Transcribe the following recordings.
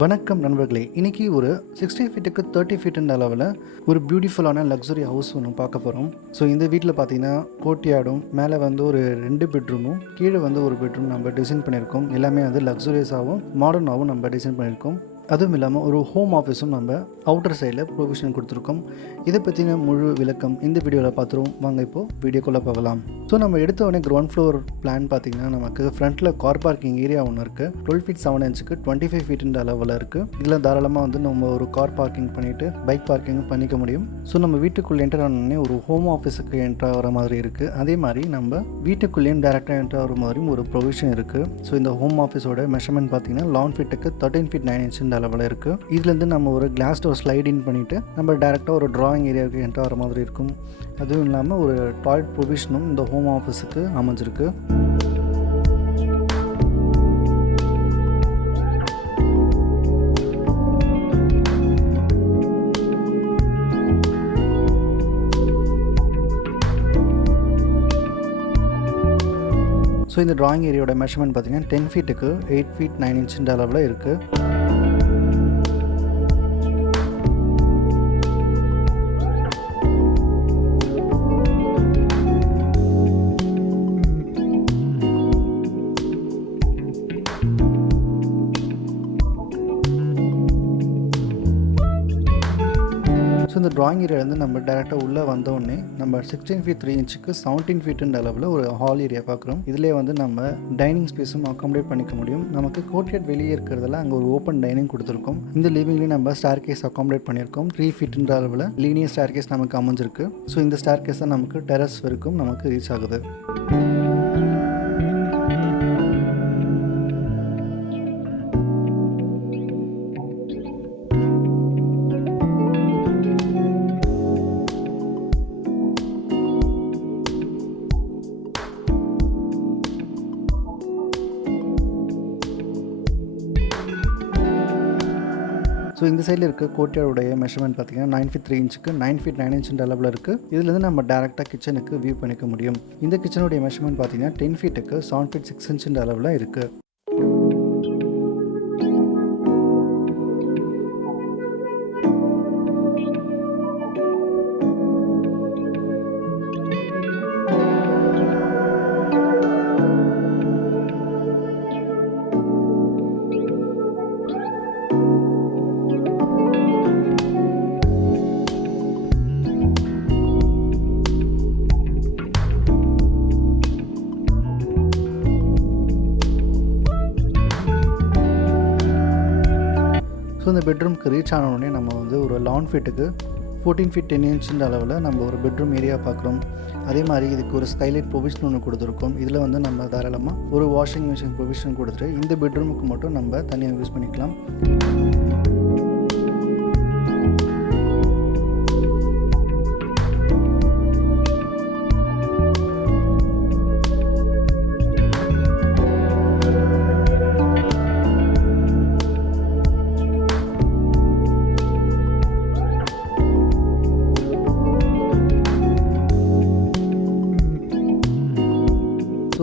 வணக்கம் நண்பர்களே. இன்னைக்கு ஒரு 60 ஃபீட்டுக்கு 30 ஃபீட்டுன்ற அளவில் ஒரு பியூட்டிஃபுல்லான லக்ஸுரி ஹவுஸ் ஒன்று பார்க்க போகிறோம். ஸோ இந்த வீட்டில் பார்த்தீங்கன்னா கோர்ட்யார்டும், மேலே வந்து ஒரு 2 பெட்ரூமும், கீழே வந்து ஒரு பெட்ரூம் நம்ம டிசைன் பண்ணியிருக்கோம். எல்லாமே வந்து லக்ஸுரியஸாகவும் மாடர்னாகவும் நம்ம டிசைன் பண்ணியிருக்கோம். அதுவும் இல்லாமல் ஒரு ஹோம் ஆஃபீஸும் நம்ம அவுட்டர் சைடில் ப்ரொவிஷன் கொடுத்துருக்கோம். இதை பற்றின முழு விளக்கம் இந்த வீடியோவில் பார்த்துருவோம். வாங்க இப்போது வீடியோக்குள்ளே பார்க்கலாம். ஸோ நம்ம எடுத்த உடனே கிரவுண்ட் ஃப்ளோர் பிளான் பார்த்திங்கன்னா நமக்கு ஃப்ரண்ட்டில் கார் பார்க்கிங் ஏரியா ஒன்று இருக்குது. 12 ஃபீட் 7 இன்ச்சுக்கு 25 ஃபீட்டுன்ற அளவில் இருக்குது. இதில் தாராளமாக வந்து நம்ம ஒரு கார் பார்க்கிங் பண்ணிவிட்டு பைக் பார்க்கிங்கும் பண்ணிக்க முடியும். ஸோ நம்ம வீட்டுக்குள்ளே என்டர் ஆனோடனே ஒரு ஹோம் ஆஃபீஸுக்கு என்டர் ஆகிற மாதிரி இருக்குது. அதே மாதிரி நம்ம வீட்டுக்குள்ளேயும் டேரெக்டாக என்டர் ஆகிற மாதிரியும் ஒரு ப்ரொவிஷன் இருக்குது. ஸோ இந்த ஹோம் ஆஃபீஸோட மெஷர்மெண்ட் பார்த்திங்கன்னா லான் ஃபிட்டுக்கு 13 ஃபீட் 9 இன்ச்சுன்ற அளவில் இருக்குது. இதுலேருந்து நம்ம ஒரு கிளாஸ் டோர் ஸ்லைட் இன் பண்ணிவிட்டு நம்ம டேரெக்டாக ஒரு ட்ராயிங் ஏரியாவுக்கு என்டர் ஆகிற மாதிரி இருக்கும். அதுவும் இல்லாமல் ஒரு டாய்லெட் ப்ரொவிஷனும் இந்த ஹோம் ஆஃபீஸுக்கு அமைஞ்சிருக்கு. ஸோ இந்த ட்ராயிங் ஏரியாவோட மெஷர்மெண்ட் பார்த்திங்கன்னா 10 ஃபீட்டுக்கு 8 ஃபீட் 9 இன்ச்சுன்ற அளவில் இருக்குது. ஸோ இந்த ட்ராயிங் ஏரியாவிலேருந்து நம்ம டேரெக்டாக உள்ளே வந்தோடனே நம்ம 16 ஃபீட் 3 இன்ச்சுக்கு 17 ஃபீட்டுன்ற அளவில் ஒரு ஹால் ஏரியா பார்க்குறோம். இதிலே வந்து நம்ம டைனிங் ஸ்பேஸும் அக்காமடேட் பண்ணிக்க முடியும். நமக்கு கோர்ட்யார்ட் வெளியே இருக்கிறதுல அங்கே ஒரு ஓப்பன் டைனிங் கொடுத்துருக்கோம். இந்த லிவிங்லேயும் நம்ம ஸ்டேர் கேஸ் அக்காமடேட் பண்ணியிருக்கோம். 3 ஃபீட்டுன்ற அளவில் லீனியர் ஸ்டேர் கேஸ் நமக்கு அமைஞ்சிருக்கு. ஸோ இந்த ஸ்டேர் கேஸ் தான் நமக்கு டெரஸ் வரைக்கும் நமக்கு ரீச் ஆகுது. ஸோ இந்த சைடில் இருக்க கோர்ட்யார்டுடைய மெஷர்மெண்ட் பார்த்திங்கன்னா 9 ஃபீட் 3 இன்ச்சுக்கு 9 ஃபீட் 9 இன்ச்சுன்ற அளவில் இருக்குது. இதுலேருந்து நம்ம டேரெக்டாக கிச்சனுக்கு வியூ பண்ணிக்க முடியும். இந்த கிச்சனுடைய மெஷர்மெண்ட் பார்த்திங்கன்னா 10 ஃபீட்டுக்கு 7 ஃபீட் 6 இன்ச்சுன்ற அளவில் இருக்குது. ஸோ இந்த பெட்ரூம்க்கு ரீச் ஆனவுடனே நம்ம வந்து ஒரு லான் ஃபீட்டுக்கு 14 ஃபீட் 10 இன்ச்சுன்ற அளவில் நம்ம ஒரு பெட்ரூம் ஏரியா பார்க்குறோம். அதே மாதிரி இதுக்கு ஒரு ஸ்கைலைட் ப்ரொவிஷன் ஒன்று கொடுத்துருக்கோம். இதில் வந்து நம்ம தாராளமாக ஒரு வாஷிங் மிஷின் ப்ரொவிஷன் கொடுத்துட்டு இந்த பெட்ரூமுக்கு மட்டும் நம்ம தனியாக யூஸ் பண்ணிக்கலாம்.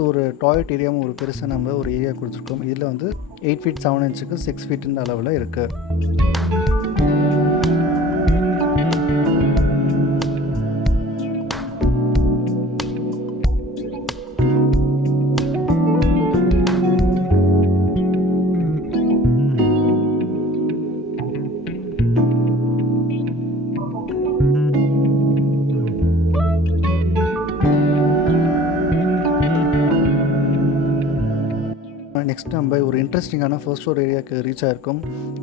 ஒரு டாய்லெட் ஏரியாவும் ஒரு பெருசாக நம்ம ஒரு ஏரியா கொடுத்துருக்கோம். இதில் வந்து 8 ஃபீட் 7 இன்ச்சுக்கு 6 ஃபீட்டுன்ற அளவில் இருக்குது. நெக்ஸ்ட் நம்ம ஒரு இன்ட்ரெஸ்டிங்கான ஃபர்ஸ்ட் ஃப்ளோர் ஏரியாவுக்கு ரீச் ஆகிருக்கும்.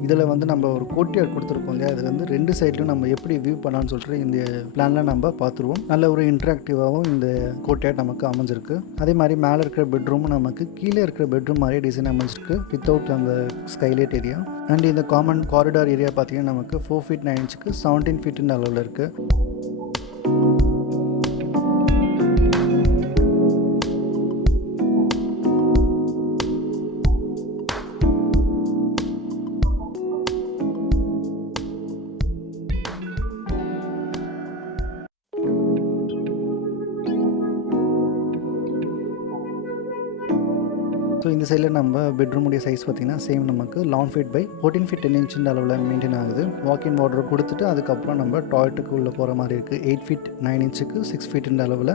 இதில் வந்து நம்ம ஒரு கோர்ட்யார்ட் கொடுத்துருக்கோம் இல்லையா, அதில் வந்து 2 சைட்லையும் நம்ம எப்படி வியூ பண்ணலான்னு சொல்லிட்டு இந்த பிளானில் நம்ம பார்த்துருவோம். நல்ல ஒரு இன்ட்ராக்டிவாகவும் இந்த கோர்ட்யார்ட் நமக்கு அமைஞ்சிருக்கு. அதே மாதிரி மேலே இருக்கிற பெட்ரூமும் நமக்கு கீழே இருக்கிற பெட்ரூம் மாதிரியே டிசைன் அமைஞ்சிருக்கு வித்தவுட் அந்த ஸ்கைலைட் ஏரியா. அண்ட் இந்த காமன் காரிடார் ஏரியா பார்த்திங்கன்னா நமக்கு 4 ஃபீட் 9 இன்ச்சுக்கு 17 ஃபீட்டுன்ற அளவில் இருக்குது. ஸோ இந்த சைடில் நம்ம பெட்ரூமுடைய சைஸ் பார்த்திங்கன்னா சேம் நமக்கு 11 feet by 14 feet 10 inch அளவில் மெயின்டைன் ஆகுது. வாக்கின் வார்ட்ரோப் கொடுத்துட்டு அதுக்கப்புறம் நம்ம டாய்லெட்டுக்கு உள்ளே போகிற மாதிரி இருக்குது. 8 feet 9 inchக்கு 6 feet அளவில்.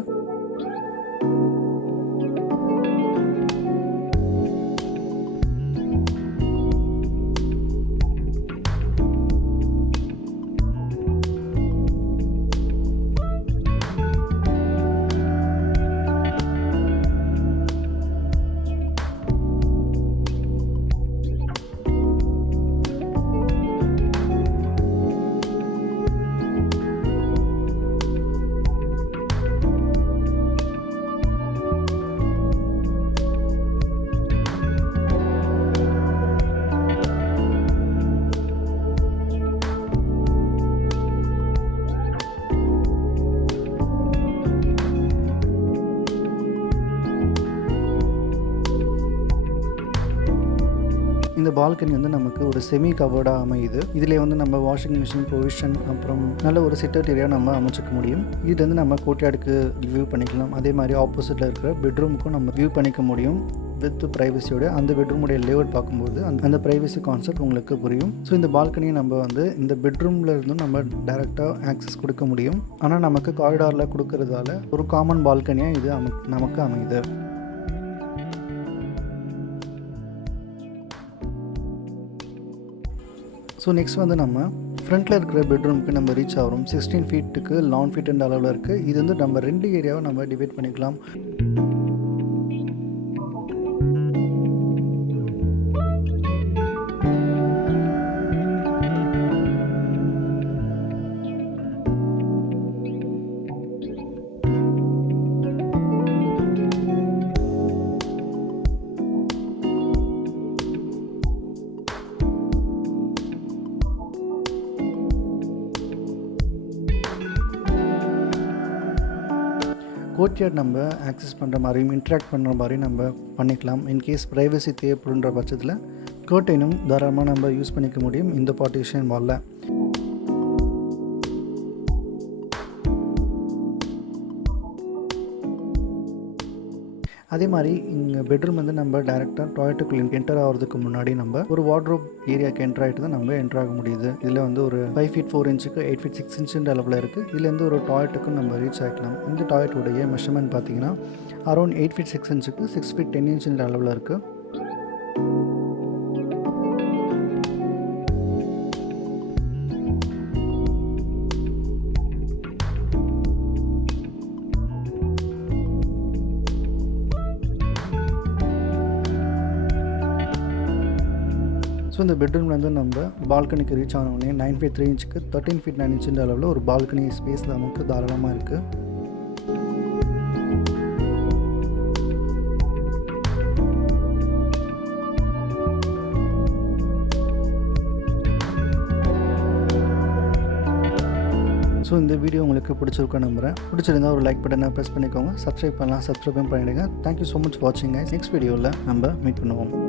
இந்த பால்கனி வந்து நமக்கு ஒரு செமி கவர்டாக அமையுது. இதிலே வந்து நம்ம வாஷிங் மிஷின் ப்ரொவிஷன் அப்புறம் நல்ல ஒரு சிட்டவுட் ஏரியா நம்ம அமைச்சிக்க முடியும். இதுலேருந்து நம்ம கோர்ட்யார்டுக்கு வியூ பண்ணிக்கலாம். அதே மாதிரி ஆப்போசிட்டில் இருக்கிற பெட்ரூமுக்கும் நம்ம வியூ பண்ணிக்க முடியும் வித் ப்ரைவசியோட. அந்த பெட்ரூமுடைய லேஅவுட் பார்க்கும்போது அந்த ப்ரைவசி கான்செப்ட் உங்களுக்கு புரியும். ஸோ இந்த பால்கனியை நம்ம வந்து இந்த பெட்ரூமில் இருந்தும் நம்ம டைரெக்டாக ஆக்சஸ் கொடுக்க முடியும். ஆனால் நமக்கு காரிடாரில் கொடுக்கறதால ஒரு காமன் பால்கனியாக இது நமக்கு அமையுது. ஸோ நெக்ஸ்ட் வந்து நம்ம ஃப்ரண்ட்டில் இருக்கிற பெட்ரூமுக்கு நம்ம ரீச் ஆகிறோம். 16 feetக்கு 11 feet அளவில் இருக்குது. இது வந்து நம்ம 2 ஏரியாவை நம்ம டிவைட் பண்ணிக்கலாம். கோர்ட்யார்ட் நம்ம ஆக்சஸ் பண்ணுற மாதிரியும் இன்ட்ராக்ட் பண்ணுற மாதிரியும் நம்ம பண்ணிக்கலாம். இன்கேஸ் ப்ரைவசி தேவைப்படுன்ற பட்சத்தில் கர்டைனும் தாராளமாக நம்ம யூஸ் பண்ணிக்க முடியும் இந்த பார்ட்டிஷன் வாலில். அதே மாதிரி இங்கே பெட்ரூம் வந்து நம்ம டேரெக்டாக டாய்லெட்டுக்குள்ளே என்டர் ஆகிறதுக்கு முன்னாடி நம்ம ஒரு வார்ட்ரோப் ஏரியாவுக்கு என்டர் ஆகிட்டு தான் நம்ம என்டர் ஆக முடியுது. இதில் வந்து ஒரு 5 feet 4 inchக்கு 8 feet 6 inch அளவில் இருக்குது. இதுலேருந்து ஒரு டாய்லெட்டுக்கும் நம்ம ரீச் ஆகிக்கலாம். இந்த டாய்லெட்டுடைய மெஷர்மெண்ட் பார்த்திங்கன்னா அரௌண்ட் 8 feet 6 inchக்கு 6 feet 10 inch அளவில் இருக்குது. ஸோ இந்த பெட்ரூம்லேருந்து நம்ம பால்கனிக்கு ரீச் ஆனோடனே 9 feet 3 inchக்கு 13 feet 9 inch அளவில் ஒரு பால்கனி ஸ்பேஸ் நமக்கு தாராளமாக இருக்குது. ஸோ இந்த வீடியோ உங்களுக்கு பிடிச்சிருக்கோன்னு நம்புகிறேன். பிடிச்சிருந்தா ஒரு லைக் பட்டனை ப்ரெஸ் பண்ணிக்கோங்க. சப்ஸ்கிரைப் பண்ணலாம், சப்ஸ்கிரைப் பண்ணிவிடுங்க. தேங்க்யூ ஸோ மச் வாட்சிங் கைஸ். நெக்ஸ்ட் வீடியோவில் நம்ம மீட் பண்ணுவோம்.